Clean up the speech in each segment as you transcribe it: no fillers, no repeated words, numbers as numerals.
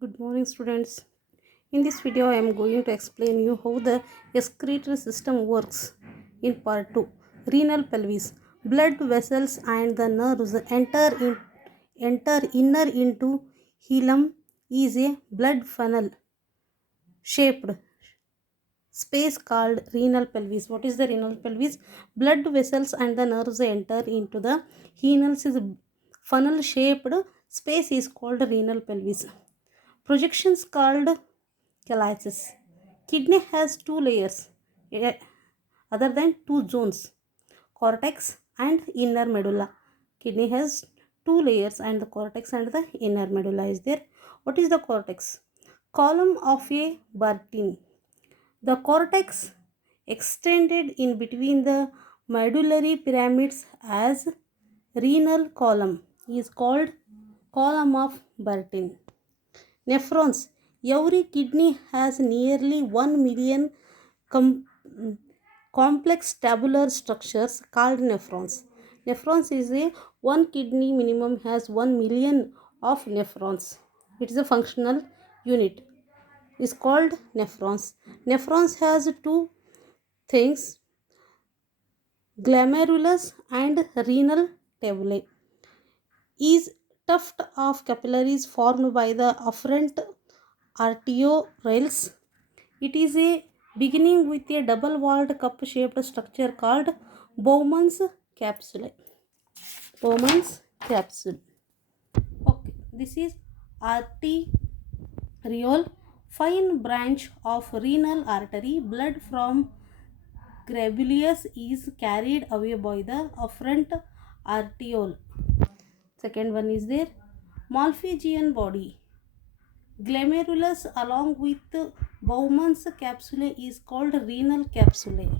Good morning, students. In this video, I am going to explain you how the excretory system works. In part 2, renal pelvis, blood vessels and the nerves enter inner into hilum is a blood funnel shaped space called renal pelvis. What is the renal pelvis? Blood vessels and the nerves enter into the renal funnel shaped space is called renal pelvis. Projections called calyces. Kidney has two layers other than two zones, cortex and inner medulla. Kidney has two layers and the cortex and the inner medulla is there. What is the cortex? Column of a Bartin. The cortex extended in between the medullary pyramids as renal column is called column of Bartin. Nephrons. Every kidney has nearly 1 million com- complex tabular structures called nephrons. Nephrons is a one kidney minimum has 1 million of nephrons. It is a functional unit. Is called nephrons. Nephrons has two things, glomerulus and renal tabulae. Is tuft of capillaries formed by the afferent arterioles. It is a beginning with a double-walled cup-shaped structure called Bowman's capsule. Bowman's capsule. Okay, this is arteriole, fine branch of renal artery. Blood from globulus is carried away by the afferent arteriole. Second one is there, Malpighian body. Glomerulus along with Bowman's capsule is called renal capsule.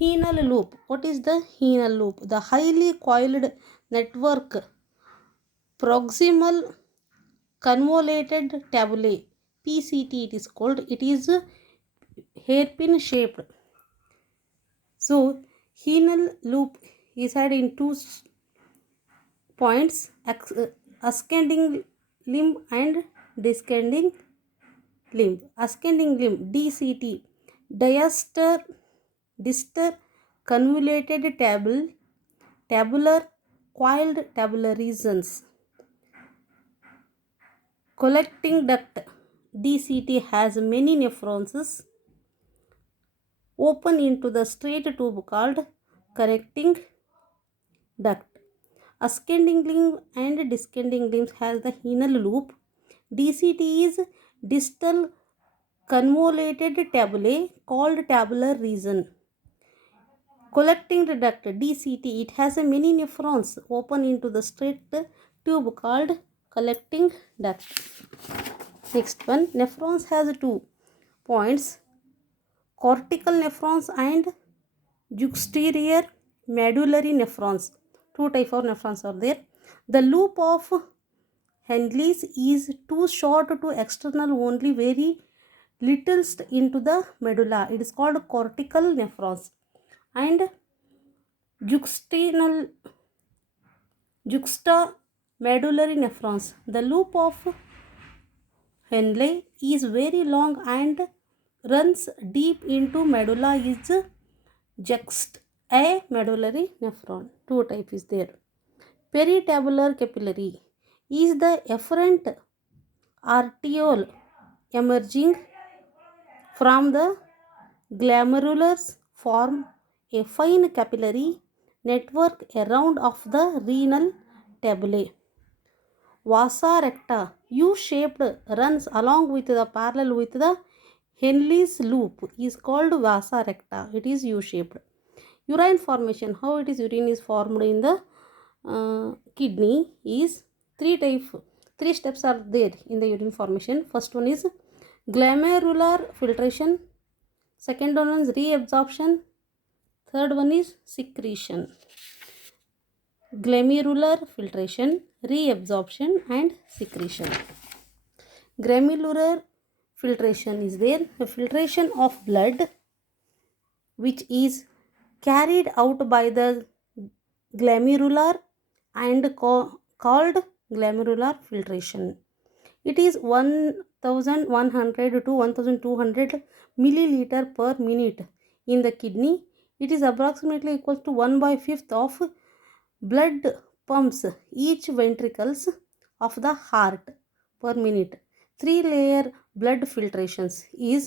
Renal loop. What is the renal loop? The highly coiled network proximal convoluted tabulae. PCT it is called. It is hairpin shaped. So renal loop is had in two points, ascending limb and descending limb. Ascending limb DCT, diaster distal convoluted tabular coiled tabular regions. Collecting duct DCT has many nephrons open into the straight tube called collecting duct. Ascending limb and descending limbs has the renal loop. DCT is distal convoluted tabulae called tabular region. Collecting duct DCT, it has a many nephrons open into the straight tube called collecting duct. Next one, nephrons has two points, cortical nephrons and juxterior medullary nephrons. Two type of nephrons are there. The loop of Henle's is too short to external only very little into the medulla. It is called cortical nephrons. And juxtamedullary nephrons. The loop of Henle is very long and runs deep into medulla is juxt a medullary nephron. Two type is there. Peritabular capillary is the efferent arteriole emerging from the glomerulus form a fine capillary network around of the renal tabulae. Vasa recta U-shaped runs along with the parallel with the Henle's loop is called vasa recta. It is U-shaped. Urine formation. How it is urine is formed in the kidney is three steps are there in the urine formation. First one is glomerular filtration. Second one is reabsorption. Third one is secretion. Glomerular filtration, reabsorption and secretion. Glomerular filtration is there. The filtration of blood which is carried out by the glomerular and called glomerular filtration. It is 1100 to 1200 milliliter per minute in the kidney. It is approximately equal to 1/5 of blood pumps each ventricles of the heart per minute. 3-layer blood filtrations is,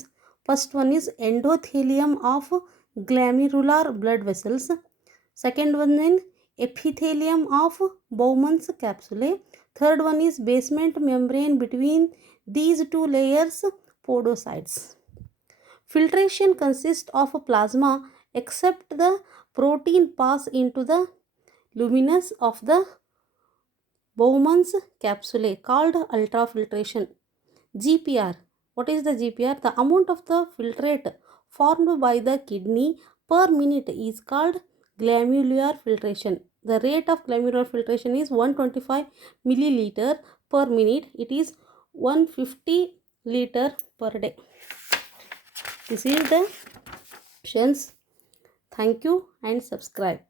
first one is endothelium of glomerular blood vessels, second one is epithelium of Bowman's capsule, third one is basement membrane between these two layers, podocytes. Filtration consists of plasma except the protein pass into the luminous of the Bowman's capsule called ultrafiltration. GPR. What is the GPR? The amount of the filtrate formed by the kidney per minute is called glomerular filtration. The rate of glomerular filtration is 125 milliliter per minute. It is 150 liter per day. This is the questions. Thank you and subscribe.